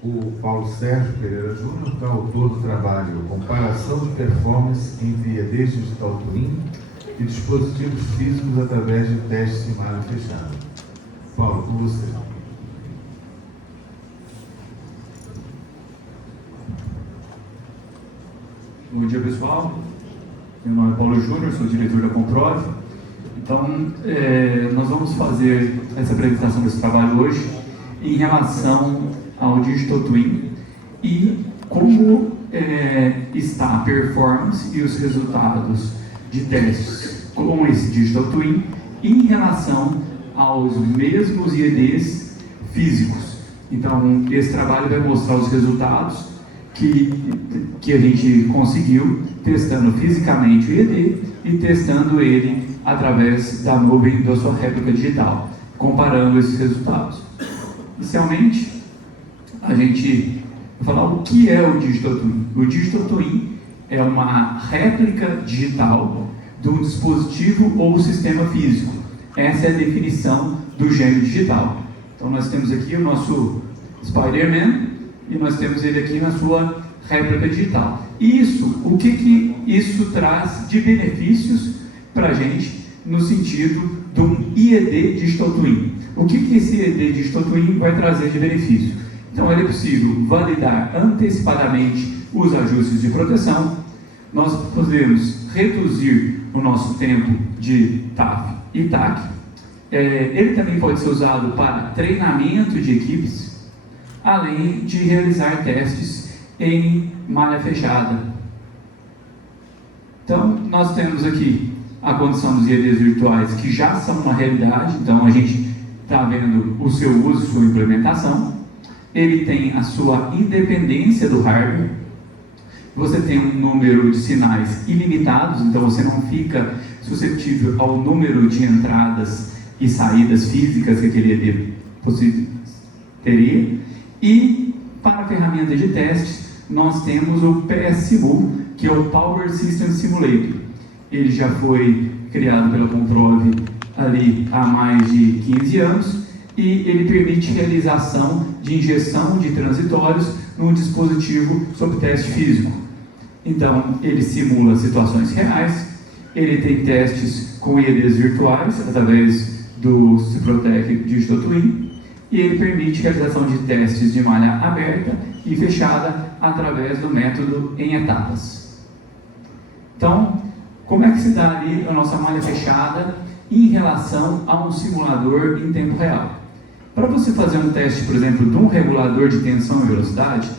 O Paulo Sérgio Pereira Júnior, que é autor do trabalho Comparação de Performance entre EDs Digital Twin e dispositivos físicos através de testes em malha fechada. Paulo, com você. Bom dia, pessoal. Meu nome é Paulo Júnior, sou diretor da Comprove. Então, nós vamos fazer essa apresentação desse trabalho hoje em relação ao Digital Twin e como está a performance e os resultados de testes com esse Digital Twin em relação aos mesmos IEDs físicos. Então, esse trabalho vai mostrar os resultados que a gente conseguiu testando fisicamente o IED e testando ele através da nuvem da sua réplica digital, comparando esses resultados. Inicialmente, a gente vai falar o que é o Digital Twin. O Digital Twin é uma réplica digital de um dispositivo ou sistema físico. Essa é a definição do gêmeo digital. Então, nós temos aqui o nosso Spider-Man e nós temos ele aqui na sua réplica digital. Isso, o que isso traz de benefícios para a gente no sentido de um IED Digital Twin? O que esse IED Digital Twin vai trazer de benefício? Então, é possível validar antecipadamente os ajustes de proteção, nós podemos reduzir o nosso tempo de TAF e TAC, ele também pode ser usado para treinamento de equipes, além de realizar testes em malha fechada. Então, nós temos aqui a condição dos IEDs virtuais que já são uma realidade, então a gente está vendo o seu uso, sua implementação. Ele tem a sua independência do hardware, você tem um número de sinais ilimitados, então você não fica suscetível ao número de entradas e saídas físicas que aquele IED teria. E para a ferramenta de testes, nós temos o PSSimul, que é o Power System Simulator. Ele já foi criado pela Comprove ali há mais de 15 anos e ele permite realização de injeção de transitórios num dispositivo sob teste físico. Então, ele simula situações reais, ele tem testes com IEDs virtuais através do Ciprotec Digital Twin e ele permite realização de testes de malha aberta e fechada através do método em etapas. Então, como é que se dá ali a nossa malha fechada em relação a um simulador em tempo real? Para você fazer um teste, por exemplo, de um regulador de tensão e velocidade,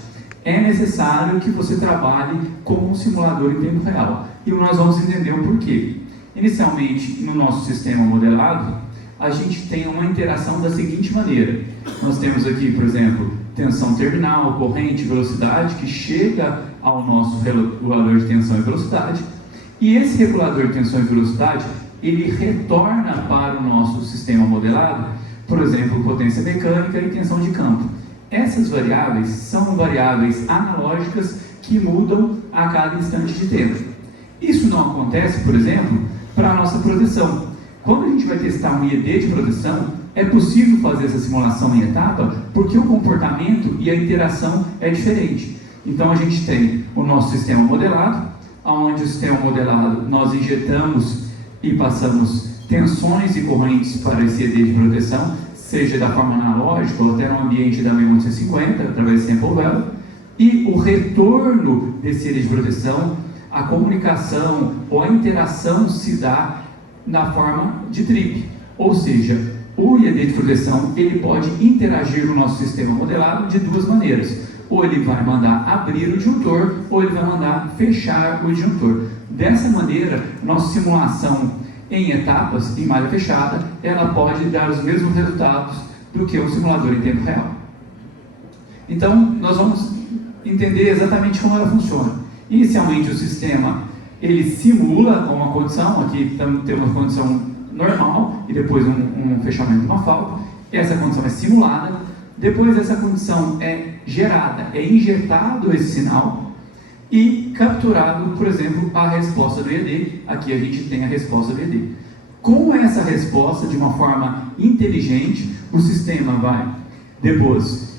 é necessário que você trabalhe com um simulador em tempo real. E nós vamos entender o porquê. Inicialmente, no nosso sistema modelado, a gente tem uma interação da seguinte maneira. Nós temos aqui, por exemplo, tensão terminal, corrente, velocidade, que chega ao nosso regulador de tensão e velocidade. E esse regulador de tensão e velocidade, ele retorna para o nosso sistema modelado, por exemplo, potência mecânica e tensão de campo. Essas variáveis são variáveis analógicas que mudam a cada instante de tempo. Isso não acontece, por exemplo, para a nossa proteção. Quando a gente vai testar um IED de proteção, é possível fazer essa simulação em etapa, porque o comportamento e a interação é diferente. Então a gente tem o nosso sistema modelado, onde o sistema modelado nós injetamos e passamos tensões e correntes para esse IED de proteção, seja da forma analógica ou até no ambiente da 1850, através de sample value, e o retorno desse IED de proteção, a comunicação ou a interação se dá na forma de trip, ou seja, o IED de proteção ele pode interagir no nosso sistema modelado de duas maneiras. Ou ele vai mandar abrir o disjuntor, ou ele vai mandar fechar o disjuntor. Dessa maneira, nossa simulação em etapas, em malha fechada, ela pode dar os mesmos resultados do que um simulador em tempo real. Então, nós vamos entender exatamente como ela funciona. Inicialmente, o sistema ele simula uma condição, aqui temos uma condição normal e depois um fechamento de uma falta. Essa condição é simulada. Depois essa condição é gerada, é injetado esse sinal e capturado, por exemplo, a resposta do IED. Aqui a gente tem a resposta do IED. Com essa resposta, de uma forma inteligente, o sistema vai depois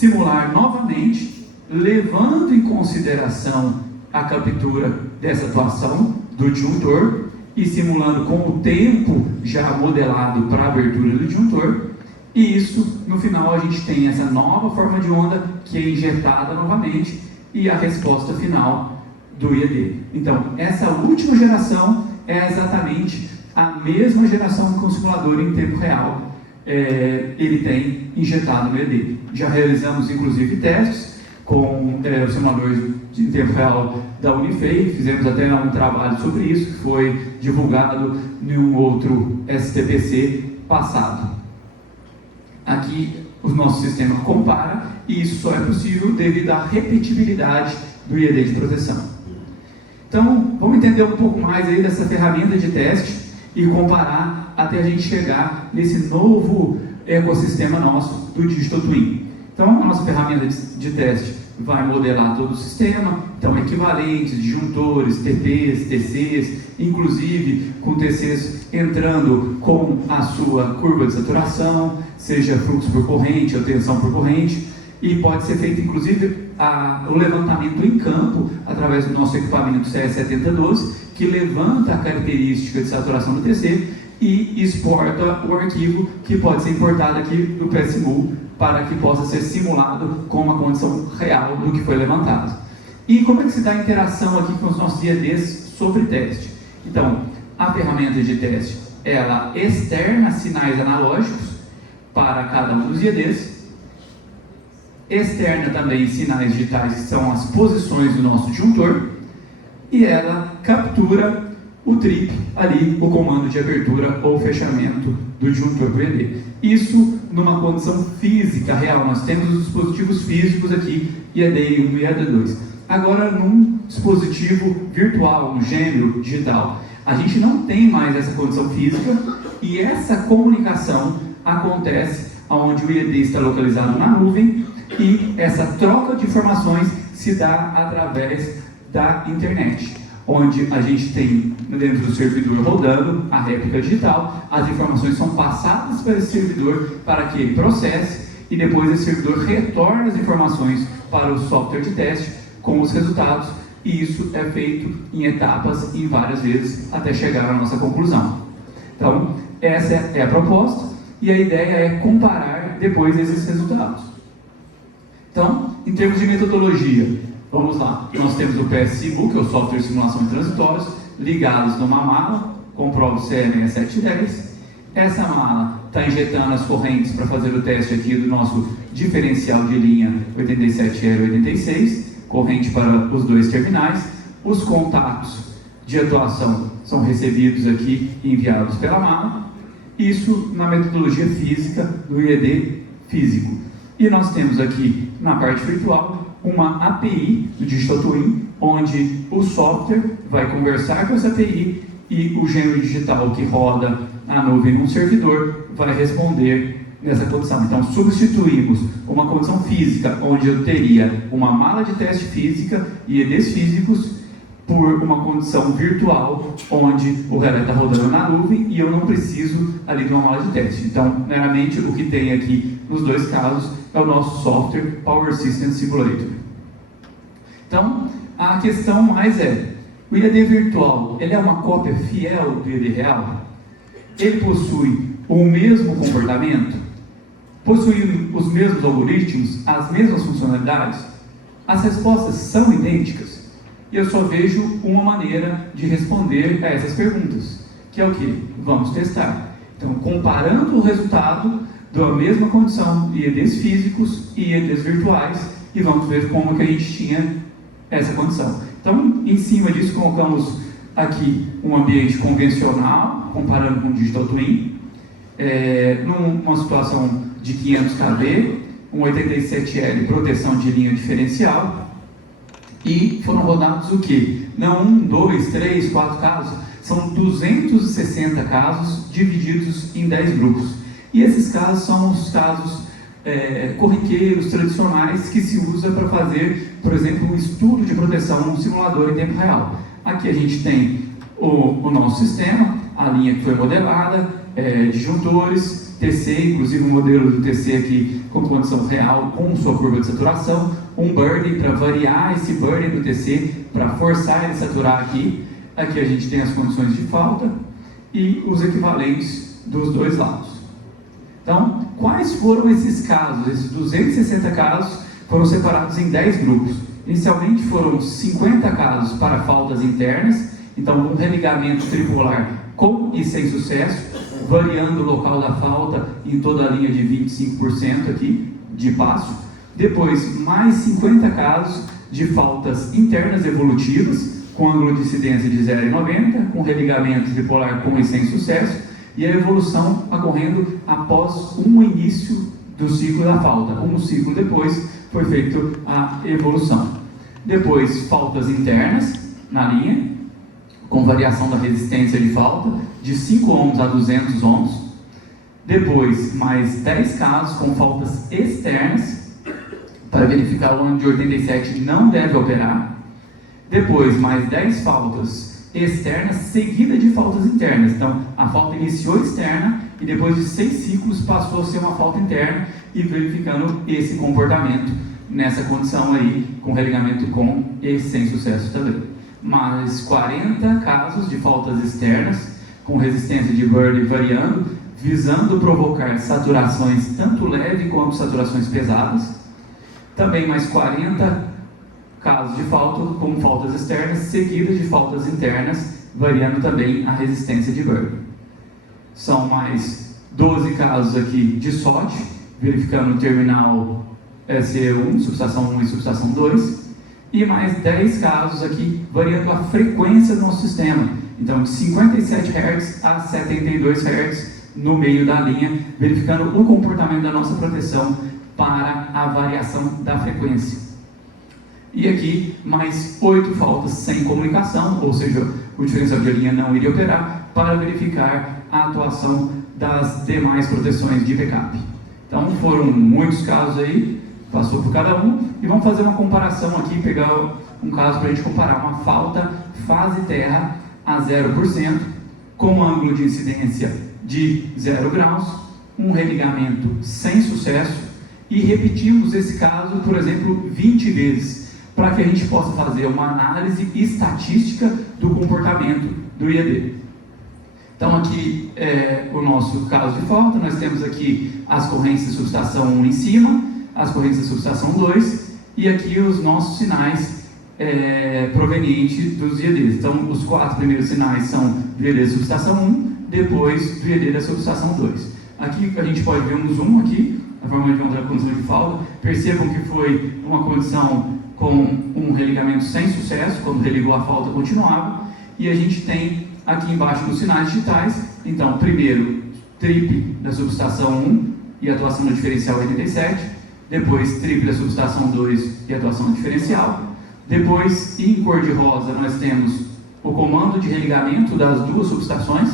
simular novamente, levando em consideração a captura dessa atuação do disjuntor e simulando com o tempo já modelado para a abertura do disjuntor. E isso, no final, a gente tem essa nova forma de onda que é injetada novamente e a resposta final do IED. Então, essa última geração é exatamente a mesma geração que o simulador em tempo real ele tem injetado no IED. Já realizamos, inclusive, testes com os simuladores em tempo real da Unifei, fizemos até um trabalho sobre isso, que foi divulgado em um outro STPC passado. Aqui o nosso sistema compara, e isso só é possível devido à repetibilidade do IED de proteção. Então, vamos entender um pouco mais aí dessa ferramenta de teste e comparar até a gente chegar nesse novo ecossistema nosso do Digital Twin. Então, a nossa ferramenta de teste vai modelar todo o sistema, então equivalentes, disjuntores, TPs, TCs, inclusive com TCs entrando com a sua curva de saturação, seja fluxo por corrente ou tensão por corrente, e pode ser feito inclusive o levantamento em campo através do nosso equipamento CS7012, que levanta a característica de saturação do TC e exporta o arquivo que pode ser importado aqui do PSMU para que possa ser simulado com uma condição real do que foi levantado. E como é que se dá a interação aqui com os nossos IEDs sobre teste? Então, a ferramenta de teste, ela externa sinais analógicos para cada um dos IEDs, externa também sinais digitais, que são as posições do nosso disjuntor, e ela captura o trip ali, o comando de abertura ou fechamento do disjuntor do IED. Isso numa condição física real. Nós temos os dispositivos físicos aqui, IED1 e IED2. Agora, num dispositivo virtual, um gêmeo digital, a gente não tem mais essa condição física e essa comunicação acontece onde o IED está localizado na nuvem e essa troca de informações se dá através da internet, onde a gente tem dentro do servidor rodando a réplica digital, as informações são passadas para esse servidor para que ele processe e depois esse servidor retorna as informações para o software de teste com os resultados, e isso é feito em etapas e várias vezes até chegar à nossa conclusão. Então, essa é a proposta e a ideia é comparar depois esses resultados. Então, em termos de metodologia, vamos lá, nós temos o PSMU, que é o software de simulação de transitórios, ligados numa mala, comprova CE6710. Essa mala está injetando as correntes para fazer o teste aqui do nosso diferencial de linha 87L86, corrente para os dois terminais. Os contatos de atuação são recebidos aqui e enviados pela mala. Isso na metodologia física do IED físico. E nós temos aqui na parte virtual uma API do Digital Twin, onde o software vai conversar com essa API e o gêmeo digital que roda na nuvem num servidor vai responder nessa condição. Então, substituímos uma condição física, onde eu teria uma mala de teste física e IEDs físicos, por uma condição virtual, onde o relé está rodando na nuvem e eu não preciso ali de uma mala de teste. Então, meramente, o que tem aqui nos dois casos é o nosso software Power System Simulator. Então, a questão mais é, o IED virtual, ele é uma cópia fiel do IED real? Ele possui o mesmo comportamento? Possui os mesmos algoritmos? As mesmas funcionalidades? As respostas são idênticas? E eu só vejo uma maneira de responder a essas perguntas, que é o que? Vamos testar. Então, comparando o resultado da mesma condição, IEDs físicos e IEDs virtuais, e vamos ver como que a gente tinha essa condição. Então, em cima disso, colocamos aqui um ambiente convencional, comparando com o Digital Twin, numa situação de 500 kV, um 87L proteção de linha diferencial, e foram rodados o que? Não 1, 2, 3, 4 casos, são 260 casos divididos em 10 grupos. E esses casos são os casos corriqueiros, tradicionais, que se usa para fazer, por exemplo, um estudo de proteção num simulador em tempo real. Aqui a gente tem o nosso sistema, a linha que foi modelada, disjuntores, TC, inclusive o modelo do TC aqui com condição real, com sua curva de saturação, um burn para variar esse burn do TC, para forçar ele a saturar aqui. Aqui a gente tem as condições de falta e os equivalentes dos dois lados. Então, quais foram esses casos? Esses 260 casos foram separados em 10 grupos. Inicialmente foram 50 casos para faltas internas, então um religamento tripolar com e sem sucesso, variando o local da falta em toda a linha de 25% aqui de passo. Depois, mais 50 casos de faltas internas evolutivas, com ângulo de incidência de 0,90, com religamento tripolar com e sem sucesso, e a evolução ocorrendo após um início do ciclo da falta. Um ciclo depois foi feita a evolução. Depois, faltas internas na linha, com variação da resistência de falta, de 5 ohms a 200 ohms. Depois, mais 10 casos com faltas externas, para verificar o ano de 87 não deve operar. Depois, mais 10 faltas externas, seguida de faltas internas. Então, a falta iniciou externa e depois de 6 ciclos passou a ser uma falta interna, e verificando esse comportamento nessa condição aí, com religamento com e sem sucesso também. Mais 40 casos de faltas externas, com resistência de burn variando, visando provocar saturações tanto leve quanto saturações pesadas. Também mais 40 casos de falta com faltas externas, seguidas de faltas internas, variando também a resistência de burn. São mais 12 casos aqui de SOT, verificando o terminal SE1, subestação 1 e subestação 2, e mais 10 casos aqui, variando a frequência do nosso sistema. Então, de 57 Hz a 72 Hz no meio da linha, verificando o comportamento da nossa proteção para a variação da frequência. E aqui, mais 8 faltas sem comunicação, ou seja, o diferencial de linha não iria operar, para verificar a atuação das demais proteções de backup. Então, foram muitos casos aí, passou por cada um, e vamos fazer uma comparação aqui, pegar um caso para a gente comparar uma falta fase terra a 0%, com ângulo de incidência de 0 graus, um religamento sem sucesso, e repetimos esse caso, por exemplo, 20 vezes, para que a gente possa fazer uma análise estatística do comportamento do IED. Então aqui é o nosso caso de falta, nós temos aqui as correntes de subestação 1 em cima, as correntes de subestação 2, e aqui os nossos sinais provenientes dos IEDs. Então os 4 primeiros sinais são do IED da subestação 1, depois do IED da subestação 2. Aqui a gente pode ver um zoom aqui, a forma de uma condição de falta. Percebam que foi uma condição com um religamento sem sucesso, quando religou a falta continuava, e a gente tem aqui embaixo nos sinais digitais, então, primeiro, trip da subestação 1 e atuação no diferencial 87, depois trip da subestação 2 e atuação no diferencial, depois, em cor de rosa, nós temos o comando de religamento das duas subestações,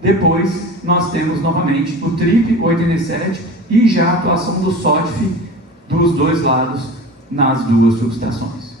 depois nós temos novamente o trip 87 e já a atuação do SOTF dos dois lados nas duas subestações.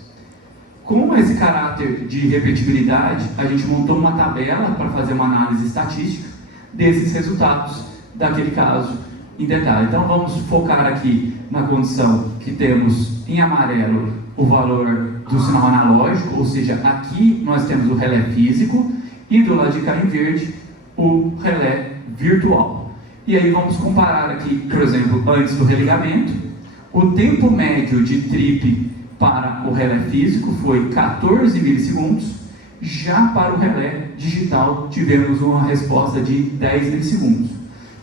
Com esse caráter de repetibilidade, a gente montou uma tabela para fazer uma análise estatística desses resultados daquele caso em detalhe. Então vamos focar aqui na condição que temos em amarelo o valor do sinal analógico, ou seja, aqui nós temos o relé físico e do lado de cá em verde o relé virtual. E aí vamos comparar aqui, por exemplo, antes do religamento, o tempo médio de trip para o relé físico foi 14 milissegundos, já para o relé digital tivemos uma resposta de 10 milissegundos.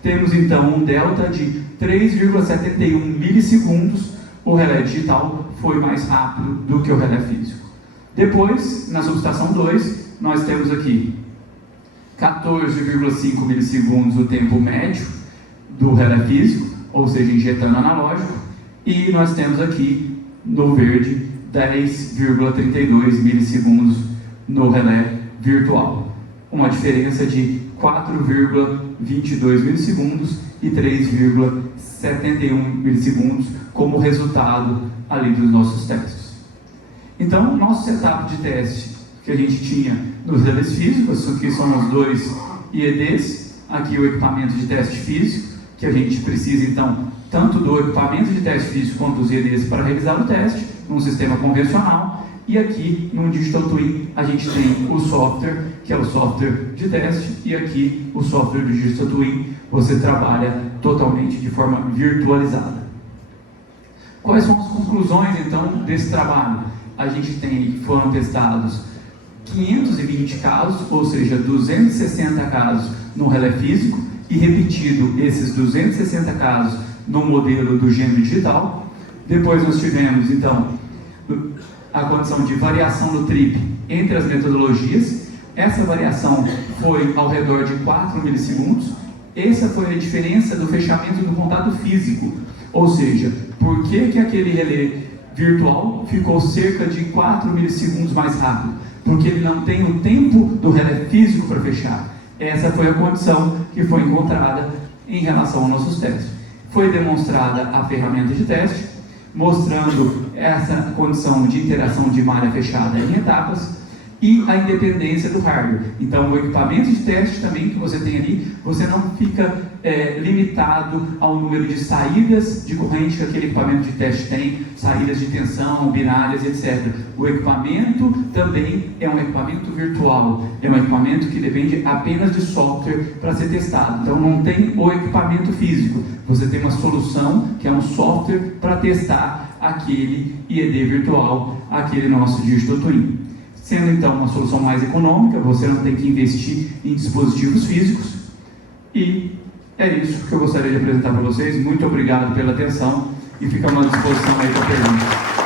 Temos então um delta de 3,71 milissegundos, o relé digital foi mais rápido do que o relé físico. Depois, na subestação 2, nós temos aqui 14,5 milissegundos o tempo médio do relé físico, ou seja, injetando analógico, e nós temos aqui no verde 10,32 milissegundos no relé virtual, uma diferença de 4,22 milissegundos e 3,71 milissegundos como resultado ali dos nossos testes. Então, o nosso setup de teste que a gente tinha nos relés físicos, que são os dois IEDs, aqui o equipamento de teste físico, que a gente precisa então tanto do equipamento de teste físico quanto dos IEDs para realizar o teste, num sistema convencional, e aqui no Digital Twin a gente tem o software, que é o software de teste, e aqui o software do Digital Twin você trabalha totalmente de forma virtualizada. Quais são as conclusões então desse trabalho? A gente tem, foram testados 520 casos, ou seja, 260 casos no relé físico, e repetido esses 260 casos no modelo do gênero digital. Depois nós tivemos então a condição de variação do trip entre as metodologias. Essa variação foi ao redor de 4 milissegundos. Essa foi a diferença do fechamento do contato físico, ou seja, por que aquele relé virtual ficou cerca de 4 milissegundos mais rápido? Porque ele não tem o tempo do relé físico para fechar. Essa foi a condição que foi encontrada em relação aos nossos testes. Foi demonstrada a ferramenta de teste, mostrando essa condição de interação de malha fechada em etapas e a independência do hardware. Então, o equipamento de teste também que você tem ali, você não fica limitado ao número de saídas de corrente que aquele equipamento de teste tem, saídas de tensão, binárias, etc. O equipamento também é um equipamento virtual, é um equipamento que depende apenas de software para ser testado. Então, não tem o equipamento físico, você tem uma solução que é um software para testar aquele IED virtual, aquele nosso Digital Twin. Sendo então uma solução mais econômica, você não tem que investir em dispositivos físicos. E é isso que eu gostaria de apresentar para vocês. Muito obrigado pela atenção e ficamos à disposição aí para perguntas.